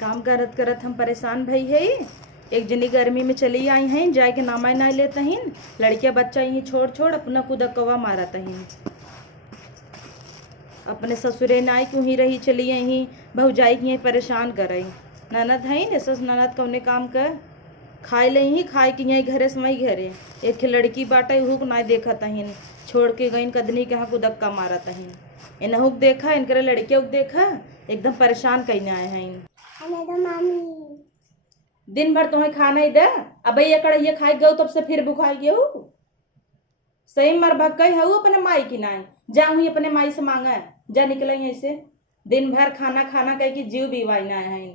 काम करत करत हम परेशान भई है। एक जनी गर्मी में चली आई हैं, जाए के नामा ना लेते हैं। लड़किया बच्चा यहीं छोड़ छोड़ अपना कुदकवा मारत हैं। अपने ससुरे नाई क्यों ही रही चली यहीं भौजाई की यहीं परेशान करई। ननद है न सस ननद कौने काम कर खाए ले ही खाए कि यहीं घरे समय घरे एक लड़की बाटे हुक ना देखत हैं। छोड़ के गई कदनी के यहाँ कुदक्का मारत हैं। इनहुक देखा इनकर लड़कियों को देखा एकदम परेशान कहीं आए हैं। दिन भर तुम्हें खाना ही दे अब ये कड़िया खाई गयो तब से फिर भुखाई गयो। सही मर भग गई हूँ अपने माई की नाई जाऊँ ही अपने माई से मांगा जा निकल ऐसे दिन भर खाना खाना कह की जीव बीवाई ना है।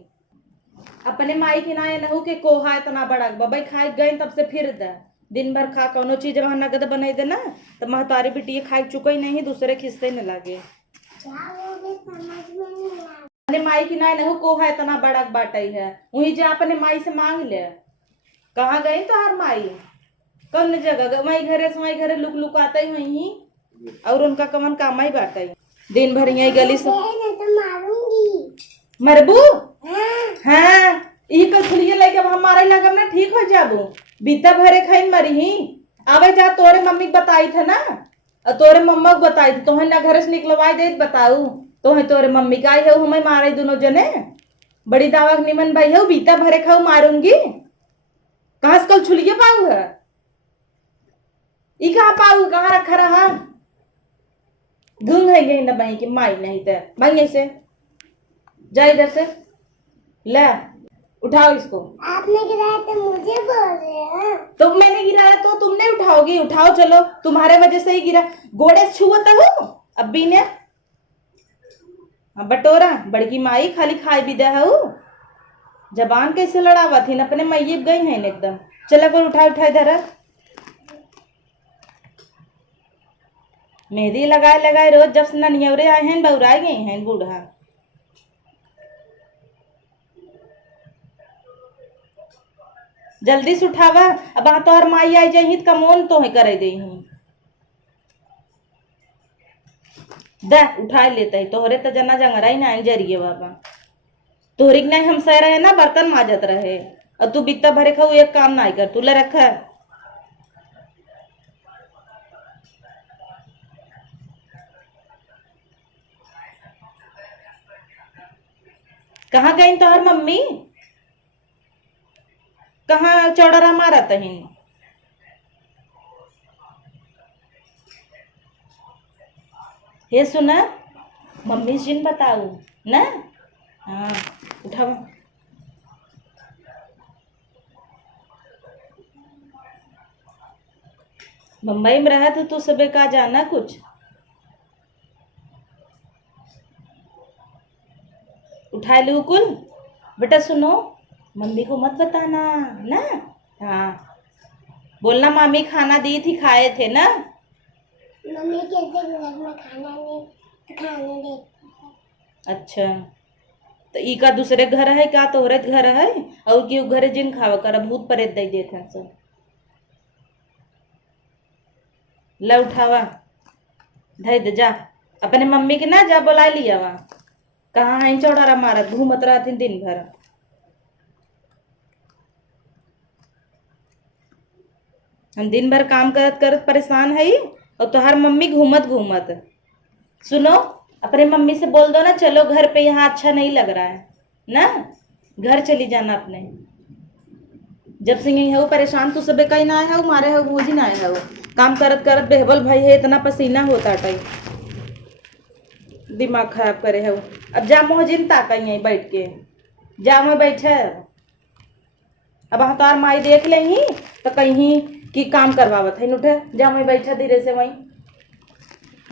अपने माई की नाई नहू के कोहा इतना बड़ा बबई खाए गए तब से फिर दे दिन भर खा कौनो चीज वहां नगद बनाई दे ना तो महतारी बिटिया खाई चुका ही नहीं दूसरे खिस्से न लगे। अपने माई की नाई नहू कोहा इतना बड़ा बाटई है वही जा अपने माई से मांग ले। कहाँ गई तो हर माई कौन जगह वही घरे लुक लुक आते ही वही और उनका कमन काम ही बाटे दिन भर यही गली से मरबू। हाँ ई कल खुलिए लेके हम मारे लगम ना ठीक हो जाबू बीता भरे खाइन मरी ही आवे जा तोरे मम्मी बताई थे ना तोरे मम्मा को बताई थी तोहे ना घर से निकलवाई दे बताऊ तोरे मम्मी का आई है हमें मारे दोनों जने बड़ी दावा निमन भाई है बीता भरे खाऊ मारूंगी कहाँ से कल छुलिए पाऊ है ई कहाँ पाऊ कहाँ रखा रहा घूंग है गई ना बही की माई नहीं तो बही ऐसे जा इधर से ले उठाओ इसको। आपने गिराया तो मुझे बोल रहे हैं तो मैंने गिराया तो तुमने उठाओगी उठाओ चलो तुम्हारे वजह से ही गिरा गोड़े छुआ हूँ अब्बी ने बटोरा बड़की माई खाली खाई भी दे हूँ जबान कैसे लड़ावा थी न अपने मैये गई है एकदम चला कर उठा उठा इधर मेहंदी लगाए लगाए रोज जब से ननियवरे आए हैं बउराए गई हैं बूढ़ा। जल्दी से उठावा अब तो हर माई आई जाही तो कमोन तो करे दे दे उठा लेते ही तोहरे तो जना जंगरा ही ना जरिए बाबा तोहरी नहीं हम सह रहे ना बर्तन माजत रहे और तू बित्ता भरे खाऊ एक काम ना कर तू ले रखा कहाँ गई तोहर मम्मी कहाँ चौड़रा मारा तहिन हे सुना मम्मी जिन बताऊ ना हाँ उठाओ मुंबई में रहा तो तू सबे का जाना कुछ उठा लू कुल बेटा सुनो मम्मी को मत बताना ना हाँ बोलना मामी खाना दी थी खाए थे ना मम्मी कैसे घर में खाना नहीं खाने देती। अच्छा तो ई का दूसरे घर है क्या तोहरे घर है और क्यों घरे जिन खावा कर भूत प्रेत दे देते हैं सब ला उठावा धै दे जा अपने मम्मी के ना जा बुला लिया वा कहाँ है चौड़ारा मारत घूमत रहा थी दिन भर। हम दिन भर काम करत करत परेशान है और तुहार मम्मी घूमत घूमत सुनो अपने मम्मी से बोल दो ना चलो घर पे यहाँ अच्छा नहीं लग रहा है ना घर चली जाना अपने जब से यही है परेशान तू सब कहीं ना आया मारे है मुझे ना आया हो काम करत करत बेहबल भाई है इतना पसीना होता टाइम दिमाग खराब करे है अब जा मोहजिन ताका यहीं बैठ के जा मैं बैठे अब हतार माई देख लेंगी तो कहीं की काम करवावत है उठे जा मैं बैठा धीरे से वहीं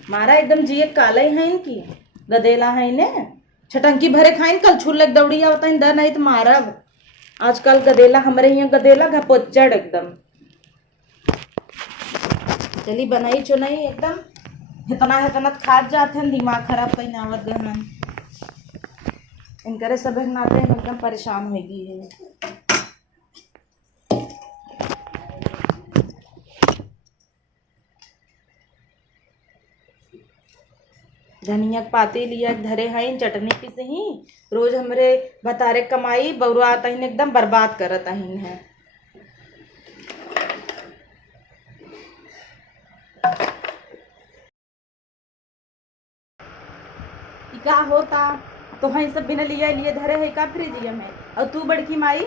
मारा एकदम जिये काला ही है इनकी गदेला है इन्हें छटंकी भरे खाइन कल छुल दौड़ी आवता है डर नहीं तो मारब आजकल गदेला हमारे यहाँ गदेला घपोचड़ एकदम चली बनाई चुनाई एकदम इतना खाद जाते हैं दिमाग खराब कहीं आवत गहन इनकरे सब नाते एकदम परेशान होगी है। धनिया के पाती लिया धरे हैं चटनी पीसे ही रोज हमरे बतारे कमाई बउरा तहिन एकदम बर्बाद करत अहिन है। ई का होता तो है सब बिना लिए धरे है का फ्रिजिया में और तू बड़की माई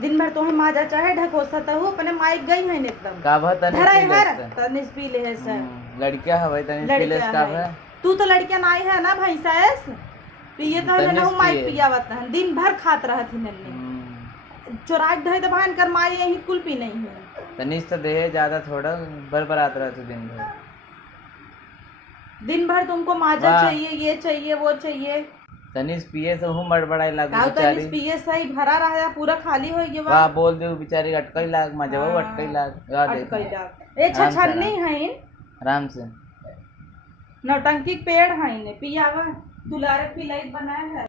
दिन भर तोहे माजा चाहे ढकोसत हो अपने माई गई है एकदम का भा तनिस धरा पी हर लेस तनिस पी ले है सर लड़किया हवे तनिस पी लेस लड़किया का है भा तू तो लड़किया नाई है ना भैंसास पिए तो तनिस ना माई पिए। पियावत है दिन भर खात रहत ही नन्नी चोराक धई दबान कर माई यही कुल पी नहीं है तनिस तो दे ज्यादा थोड़ा बरबरात रहते दिन भर तुमको माजा वाह। चाहिए ये चाहिए वो चाहिए तनिस पिए से हूँ बड़बड़ाई लाग काउ बेचारी तनिस पिए सही भरा रहा पूरा खाली हो गया वाह बोल दे बेचारी अटकई लाग मजबो हाँ। अटकई लाग गा दे अटकई डाक ए छछन्नी है आराम से नौटंकी के पेड़ है ने पियावा दुलारे पिलाई बनाए है।